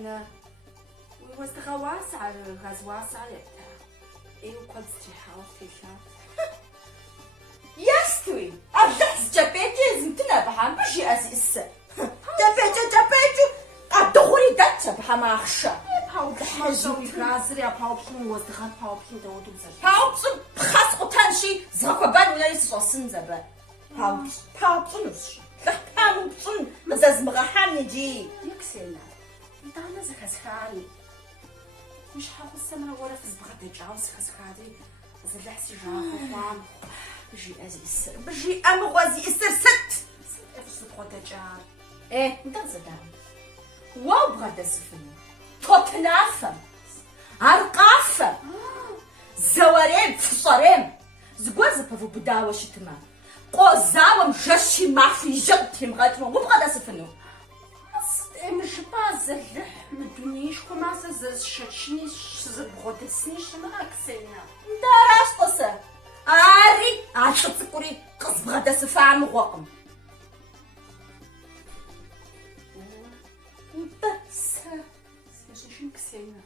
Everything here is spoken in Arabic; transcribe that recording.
كسينا ويوزدغا واسع غاز واسع يبتا ايو كود ستيحاو فيشا يستوي أرجعت جابيتي زنتنا بحام بجي أزي السر جابيتي أدخوري داتشا بحام أخشى باو بحاجة غازر يا باو بحين وزدغا باو بحين دودو زر باوبسون بخاس قطانشي زغاكوا بان ولا يسوسن زبا باوبسون وشي باوبسون مزاز مغاحان يجي يكسينا دانا زخزخاري مش حاول السمرة ولا في زبغة دجاو زخزخاري زلحسي جاخو خوام بجي ازي السر بجي أمغوازي السر ست افس زبغة دجار إيه ندار زدان واو بغدا سفنو توتنافم عرقافم زواريم فصاريم زقوز بفو بداوة شتما قوزاوم جشي مافي جبتي مغاتما وبغدا سفنو مش بازل مدونيش كوماسا زشتشنيش زبغة دسنيش ما اكسينا داراش قصة عاري عشتسكوري قص بغدا سفا مغوقم بس شنو كسينا